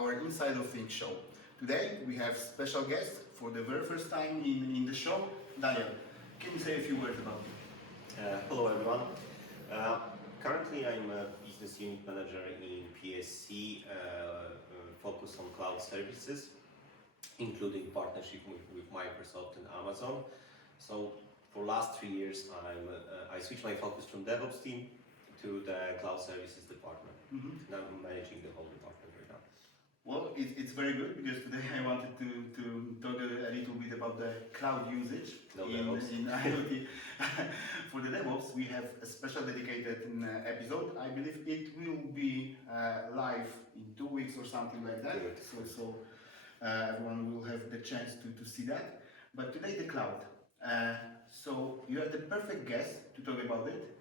our Inside of Things show. Today we have special guest for the very first time in the show, Daniel. Can you say a few words about it? Hello everyone. Currently I'm a business unit manager in PSC, focused on cloud services, including partnership with Microsoft and Amazon. So for last 3 years I switched my focus from DevOps team to the cloud services department. Now I'm managing the whole department right now. Well, it's very good because today I wanted to talk a little bit about the cloud usage in IoT. For the DevOps, we have a special dedicated episode. I believe it will be live in 2 weeks or something like that. So everyone will have the chance to see that. But today the cloud. So you are the perfect guest to talk about it.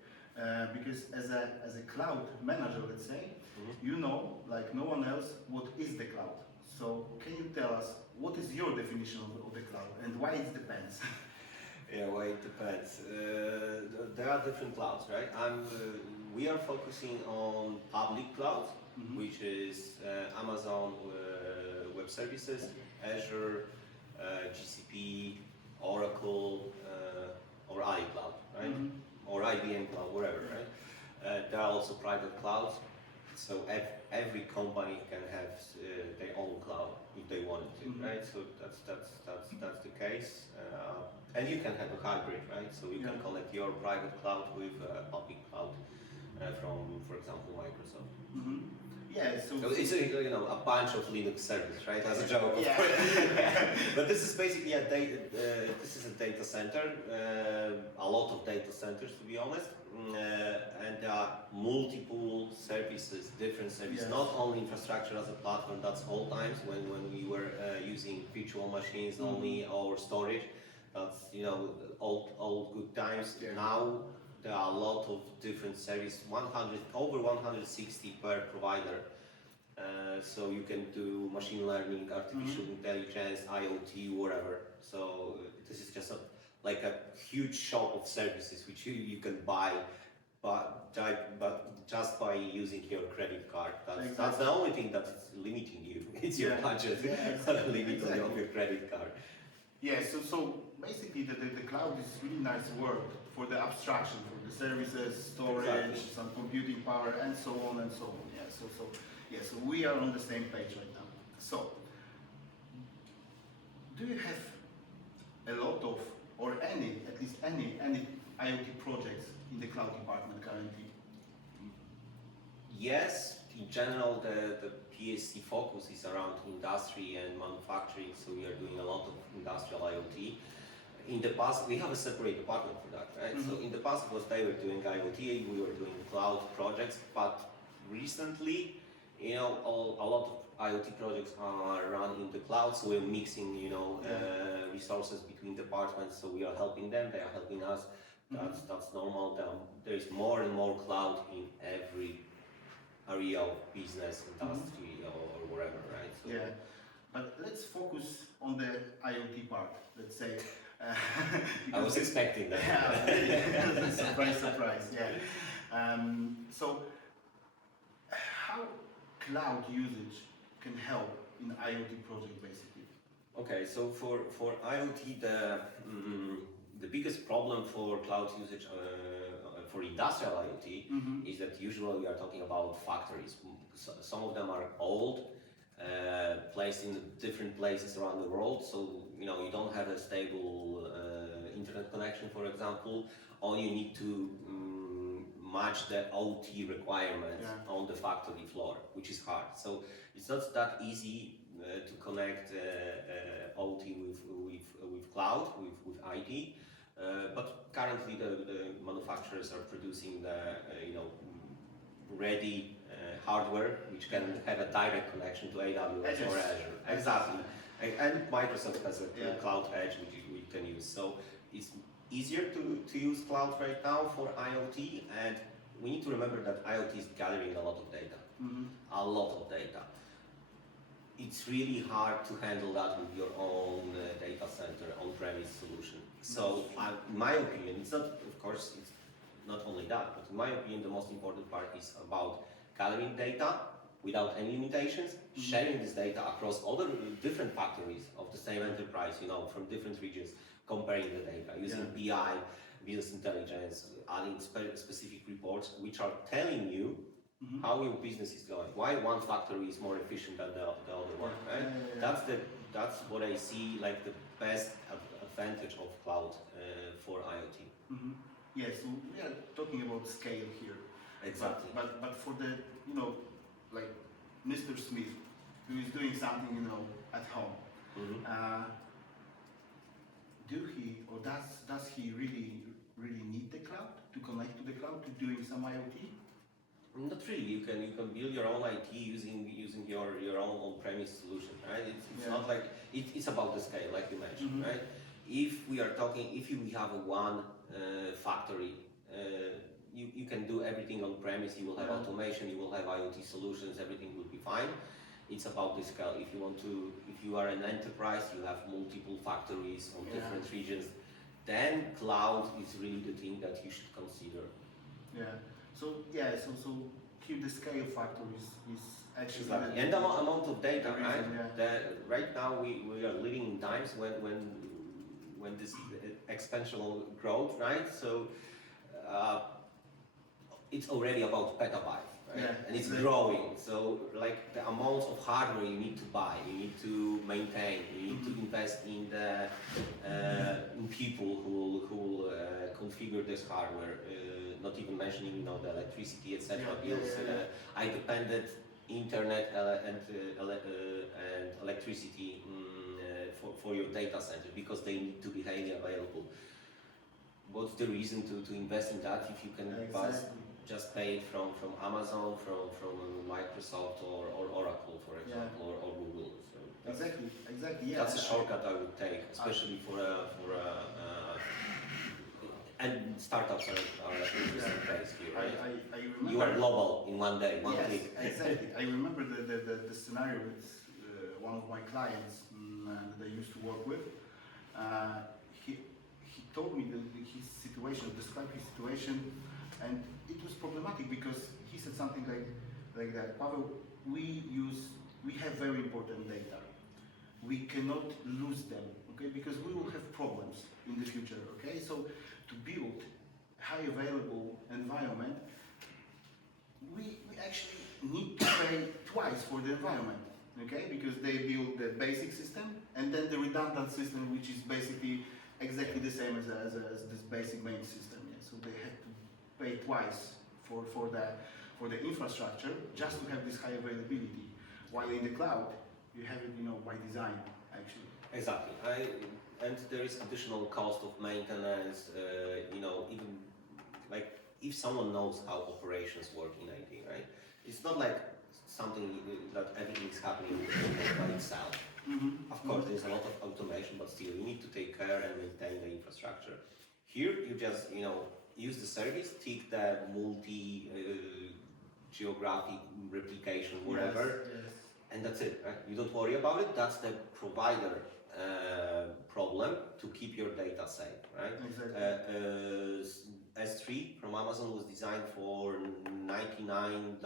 Because as a cloud manager, let's say, you know, like no one else, what is the cloud. So can you tell us what is your definition of the cloud and why it depends? Yeah, well, it depends. There are different clouds, right? We are focusing on public cloud, which is Amazon Web Services, Azure, GCP, Oracle, or iCloud, right? Or IBM Cloud, wherever, right? There are also private clouds, so every company can have their own cloud if they want to, right? So that's the case, and you can have a hybrid, right? So you can connect your private cloud with public cloud from, for example, Microsoft. Yeah, so it's a bunch of Linux services, right? As a joke, of course. But this is basically a data center, a lot of data centers to be honest, and there are multiple services, different services, not only infrastructure as a platform. That's old times when we were using virtual machines only or storage. That's old good times. Now there are a lot of different services, over 160 per provider. So you can do machine learning, artificial intelligence, IoT, whatever. So this is just like a huge shop of services which you can buy, but just by using your credit card. That's the only thing that's limiting you. It's your budget, limit of your credit card. Yeah, so basically the cloud is really nice word for the abstraction, for the services, storage, some computing power, and so on and so on. Yeah, so we are on the same page right now. So, do you have a lot of, or at least any IoT projects in the cloud department currently? Yes, in general the PSC focus is around industry and manufacturing, so we are doing a lot of industrial IoT. In the past, we have a separate department for that, right? So in the past it was they were doing IoT, we were doing cloud projects, but recently, a lot of IoT projects are run in the cloud, so we're mixing, resources between departments, so we are helping them, they are helping us. That's normal. There is more and more cloud in every area of business, industry, or wherever, right? So yeah, but let's focus on the IoT part, let's say. I was expecting that. Surprise, yeah. So, how cloud usage can help in IoT project, basically? Okay, so for IoT, the biggest problem for cloud usage for industrial IoT is that usually we are talking about factories. Some of them are old, placed in different places around the world, so you don't have a stable internet connection, for example, or you need to match the OT requirements on the factory floor, which is hard. So it's not that easy to connect OT with cloud, with IT. But currently the manufacturers are producing the ready hardware which can have a direct connection to AWS or Azure. Exactly. And Microsoft has a cloud edge which we can use. So it's easier to use cloud right now for IoT, and we need to remember that IoT is gathering a lot of data. A lot of data. It's really hard to handle that with your own data center, on-premise solution. So, in my opinion, it's not, of course, it's not only that, but in my opinion, the most important part is about gathering data without any limitations, sharing this data across all the different factories of the same enterprise, from different regions, comparing the data, using BI, business intelligence, adding specific reports, which are telling you how your business is going, why one factory is more efficient than the other one, right? That's what I see like the best advantage of cloud for IoT. Yeah, so we are talking about scale here. Exactly. But for the, like Mr. Smith, who is doing something, at home, does he really need the cloud to connect to the cloud to doing some IoT? Not really. You can build your own IT using your own on-premise solution, right? It's not like it's about the scale, like you mentioned, right? If we have one factory, you can do everything on premise. You will have automation, you will have IoT solutions, everything will be fine. It's about the scale. If you are an enterprise, you have multiple factories on different regions, then cloud is really the thing that you should consider. So here the scale factor is actually exactly. And the amount of data, right? Right now we are living in times when this exponential growth, right? So it's already about petabytes, right? And it's growing. So like the amount of hardware you need to buy, you need to maintain, you need to invest in the in people who will configure this hardware. Not even mentioning, the electricity, etc. bills, dependent internet and electricity for your data center because they need to be highly available. What's the reason to invest in that if you can just pay it from Amazon, from Microsoft or Oracle, for example, or Google? So exactly. That's a shortcut I would take, especially for and startups are interesting place here, right? I remember you are global in one day, one click. Exactly. I remember the scenario with one of my clients that I used to work with. He told me his situation, described his situation, and it was problematic because he said something like that. Pavel, we have very important data. We cannot lose them, okay? Because we will have problems in the future, okay? So to build high available environment, we actually need to pay twice for the environment, okay? Because they build the basic system and then the redundant system, which is basically exactly the same as this basic main system. So they have to pay twice for the infrastructure just to have this high availability. While in the cloud, you have it, by design, actually. Exactly. And there is additional cost of maintenance, even like if someone knows how operations work in IT, right? It's not like something that everything is happening by itself. Of course, there's a lot of automation, but still you need to take care and maintain the infrastructure. Here, you just, use the service, take the geographic replication, whatever, and that's it, right? You don't worry about it. That's the provider problem to keep your data safe, right? Exactly. S3 from Amazon was designed for 99.99999,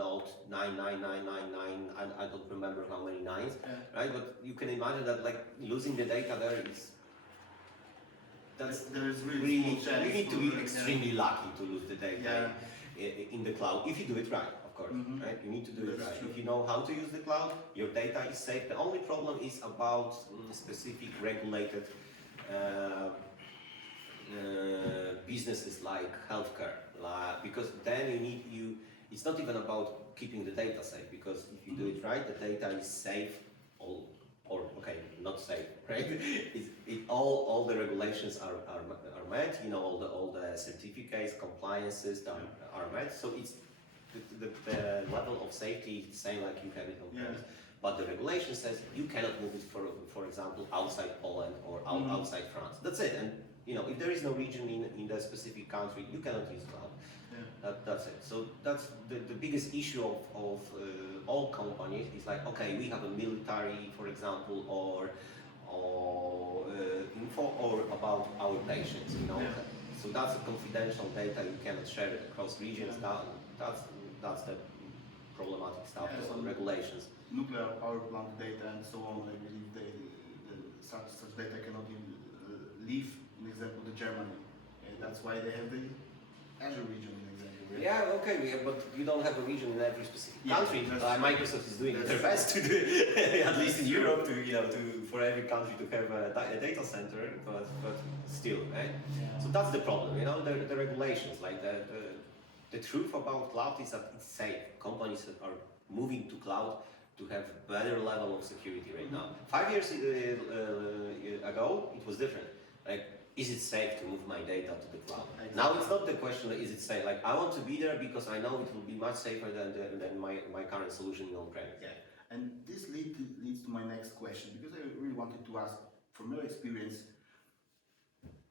I don't remember how many nines, right? But you can imagine that like losing the data there is, there's really you need to be extremely lucky to lose the data in the cloud, if you do it right. Of course, right? You need to do it right. If you know how to use the cloud, your data is safe. The only problem is about specific regulated businesses like healthcare, because then it's not even about keeping the data safe, because if you do it right, the data is safe, not safe, right? All the regulations are met, all the certificates, compliances are met, so it's the level of safety is the same like you have it on premise. But the regulation says you cannot move it, for example, outside Poland or outside France. That's it. And if there is no region in the specific country, you cannot use cloud. That's it. So that's the biggest issue of all companies. Is like, okay, we have a military, for example, or info or about our patients. So that's a confidential data. You cannot share it across regions. That's the problematic stuff, Yeah, some some regulations. nuclear power plant data and so on. I believe such data cannot even leave, in example, the Germany. That's why they have the Azure region, in example. Right? Yeah, okay, but you don't have a region in every specific Yeah, country. Microsoft is doing their true. best to do, at least in Europe, for every country to have a data center, but still, right? Yeah. So that's the problem, the regulations, like the truth about cloud is that it's safe. Companies are moving to cloud to have better level of security right now. 5 years ago, it was different. Like, is it safe to move my data to the cloud? Exactly. Now it's not the question is it safe. Like, I want to be there because I know it will be much safer than my current solution in on-premise. Yeah, and this leads to my next question, because I really wanted to ask, from your experience,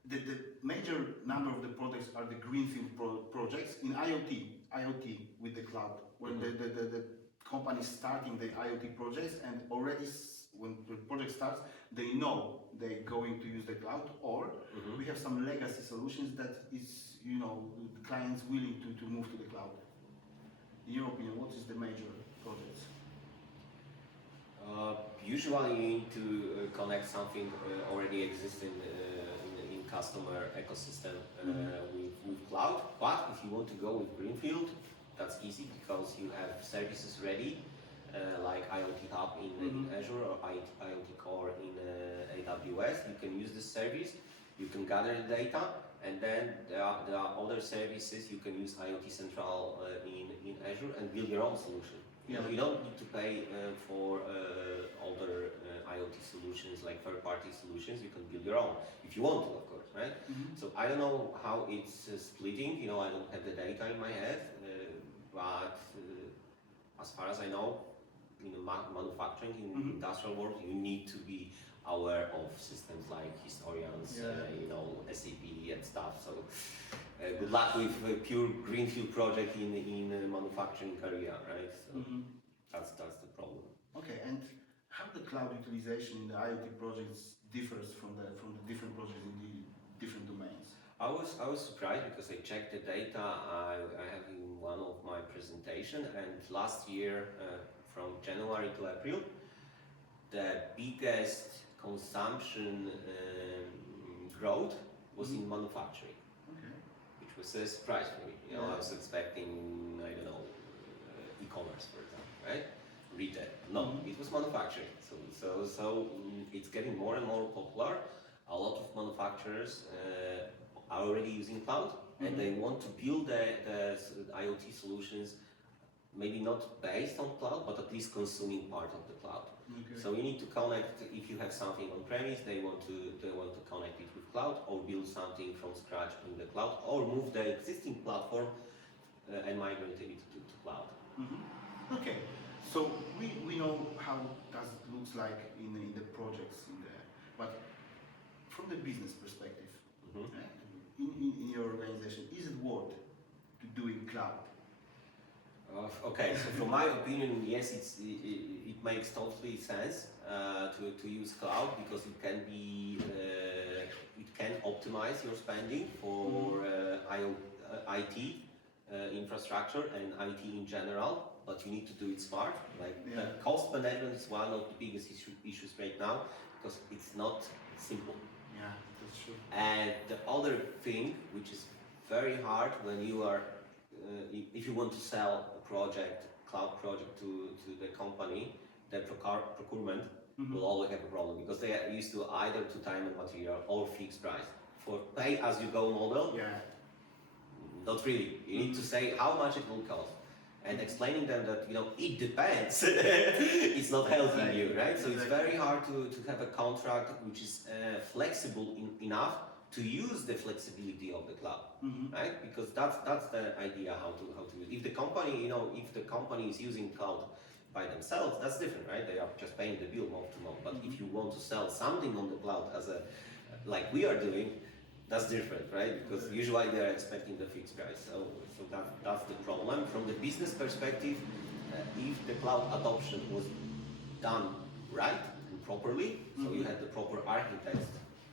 the major number of the projects are the greenfield projects in IoT with the cloud, when the company starting the IoT projects, and already when the project starts, they know they're going to use the cloud, or we have some legacy solutions that is, the clients willing to move to the cloud. In your opinion, what is the major projects? Usually you need to connect something already existing in customer ecosystem with cloud, but if you want to go with greenfield, that's easy because you have services ready, like IoT Hub in Azure or IoT Core in AWS. You can use this service, you can gather the data, and then there are other services. You can use IoT Central in Azure and build your own solution. You don't need to pay for other IoT solutions like third-party solutions. You can build your own if you want to, of course, right? So I don't know how it's splitting. I don't have the data in my head, but as far as I know, in the manufacturing, in the industrial world, you need to be aware of systems like historians, SAP and stuff. So good luck with a pure greenfield project in manufacturing area, right? So that's the problem. Okay, and how the cloud utilization in the IoT projects differs from the different projects in the different domains? I was surprised because I checked the data I have in one of my presentation, and last year from January to April, the biggest consumption growth was in manufacturing, which was a surprise for me. I was expecting, I don't know, e-commerce, for example, right? Retail. No, it was manufacturing. So it's getting more and more popular. A lot of manufacturers are already using cloud, and they want to build the IoT solutions, maybe not based on cloud, but at least consuming part of the cloud. So you need to connect. If you have something on premise, they want to connect it with cloud, or build something from scratch in the cloud, or move the existing platform and migrate it to cloud. Okay, so we know how does it looks like in the projects but from the business perspective, in your organization, is it worth to do in cloud? Okay, so from my opinion, yes, it makes totally sense to use cloud, because it can optimize your spending for IT infrastructure and IT in general, but you need to do it smart. The cost management is one of the biggest issues right now, because it's not simple. Yeah, that's true. And the other thing, which is very hard when you are if you want to sell a cloud project to the company, the procurement will always have a problem, because they are used to either to time and material or fixed price. For pay as you go model, not really. You need to say how much it will cost, and explaining them that it depends. It's not helping you, right? So it's very hard to have a contract which is flexible enough to use the flexibility of the cloud, right? Because that's the idea how to use. If the company is using cloud by themselves, that's different, right? They are just paying the bill month to month. But if you want to sell something on the cloud like we are doing, that's different, right? Because usually they are expecting the fixed price. So that's the problem. From the business perspective, if the cloud adoption was done right and properly, so you had the proper architects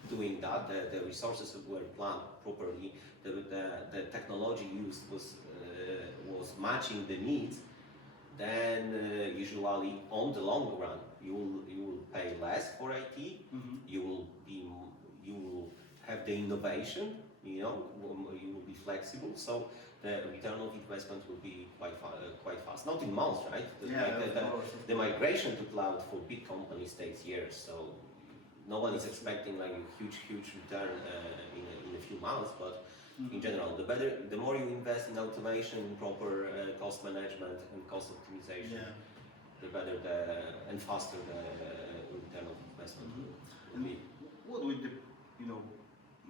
doing that, the resources were planned properly, the technology used was matching the needs, then usually on the long run you will pay less for IT. You will have the innovation. You will be flexible. So the return of investment will be quite fast. Not in months, right? The migration to cloud for big companies takes years. So no one is expecting like a huge return in a few months, but in general, the more you invest in automation, proper cost management and cost optimization, the better and faster the return of investment will be. What would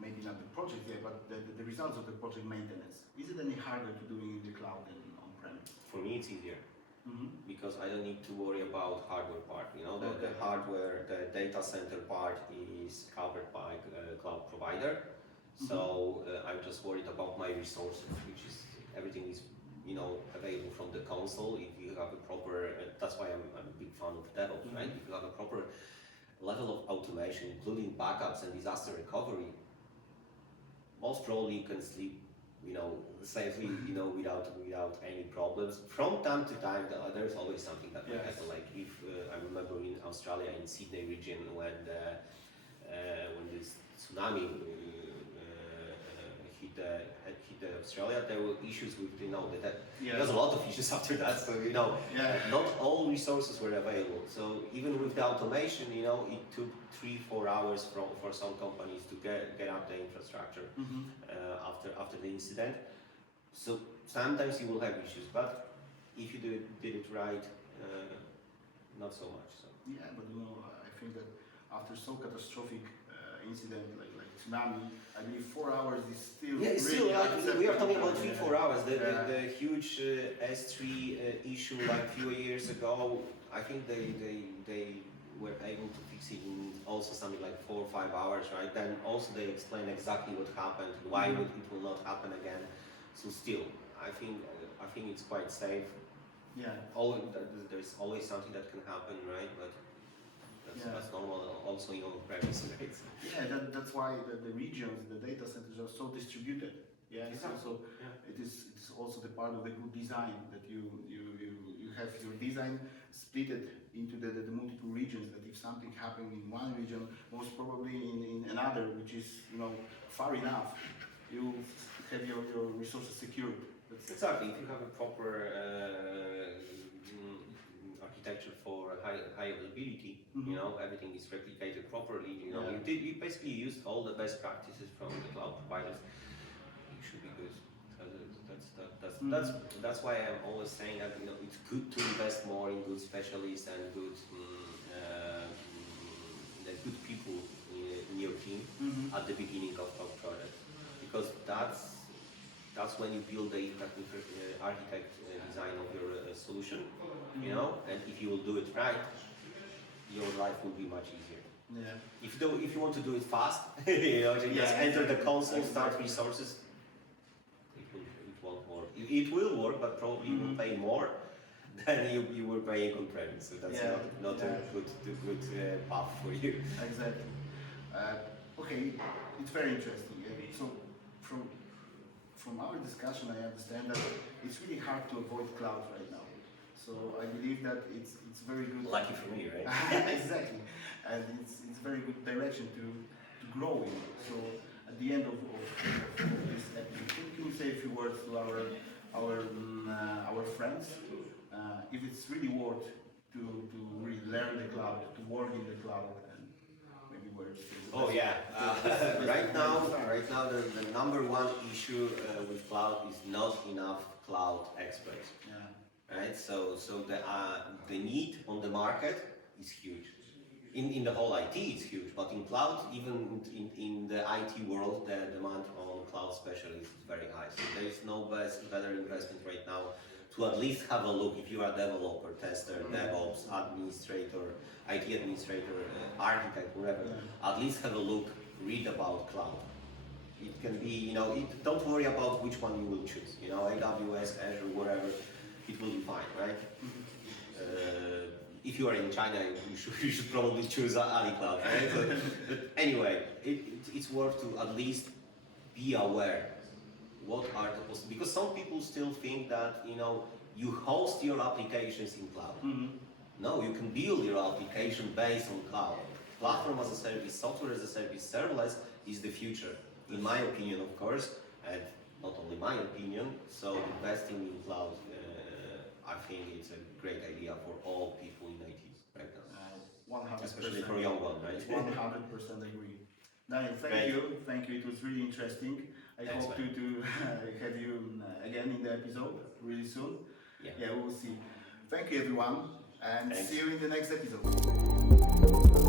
maybe not the project yet, but the results of the project maintenance, is it any harder to do in the cloud than on-premise? For me, it's easier. Because I don't need to worry about hardware part. The hardware, the data center part is covered by cloud provider. So I'm just worried about my resources, which is everything is available from the console. If you have a proper, that's why I'm a big fan of DevOps, right? If you have a proper level of automation, including backups and disaster recovery, most probably you can sleep safely, without any problems. From time to time, there's always something that might happen. Like if I remember in Australia, in Sydney region, when this tsunami hit Australia, there were issues with there was a lot of issues after that. So not all resources were available. So even with the automation, it took 3-4 hours for some companies to get up the infrastructure after the incident. So sometimes you will have issues, but if you did it right, not so much. So. Yeah, but I think that after so catastrophic incident like tsunami, I believe 4 hours is still. Yeah, it's really still we are talking about 3-4 hours. The huge S3 issue like a few years ago, I think they were able to fix it in also something like 4 or 5 hours, right? Then also they explain exactly what happened, why it will not happen again. So still, I think it's quite safe. Yeah. There's always something that can happen, right? But that's normal also in on-premise, right? Yeah, that's why the regions, the data centers are so distributed. Yeah, exactly. It's also the part of the good design that you have your design split into the multiple regions. That if something happened in one region, most probably in another, which is far enough, you have your resources secured. Exactly. If you have a proper architecture for high availability, everything is replicated properly. You basically use all the best practices from the cloud providers. It should be good. That's why I'm always saying that it's good to invest more in good specialists and good people in your team at the beginning of project, because that's when you build the architect design of your solution, and if you will do it right, your life will be much easier. Yeah. If you want to do it fast, just enter the console, start resources. It won't work. It will work, but probably you will pay more than you were paying on premise. So that's not a good path for you. Exactly. Okay, it's very interesting. So from our discussion, I understand that it's really hard to avoid cloud right now. So I believe that it's very good. Lucky for me, right? Exactly, and it's very good direction to grow in. So at the end of this episode, can you say a few words to our friends? If it's really worth to really learn the cloud, to work in the cloud, and maybe words. Oh yeah. Right now the number one issue with cloud is not enough cloud experts. Yeah. Right. So the need on the market is huge. In the whole IT it's huge, but in cloud, even in the IT world, the demand on cloud specialists is very high. So there is no better investment right now to at least have a look. If you are a developer, tester, DevOps, administrator, IT administrator, architect, whatever, at least have a look, read about cloud. It can be, don't worry about which one you will choose. AWS, Azure, whatever, it will be fine, right? If you are in China, you should probably choose AliCloud, right? But anyway, it's worth to at least be aware what are the possibilities, because some people still think that you host your applications in cloud. No, you can build your application based on cloud. Platform as a service, software as a service, serverless is the future, in my opinion, of course, and not only my opinion. So investing in cloud, I think it's a great idea for all people in IT right now. 100%. Especially for young one, right? 100% agree. Daniel, thank you. It was really interesting. I hope to have you again in the episode really soon. Yeah, we will see. Thank you, everyone, and see you in the next episode.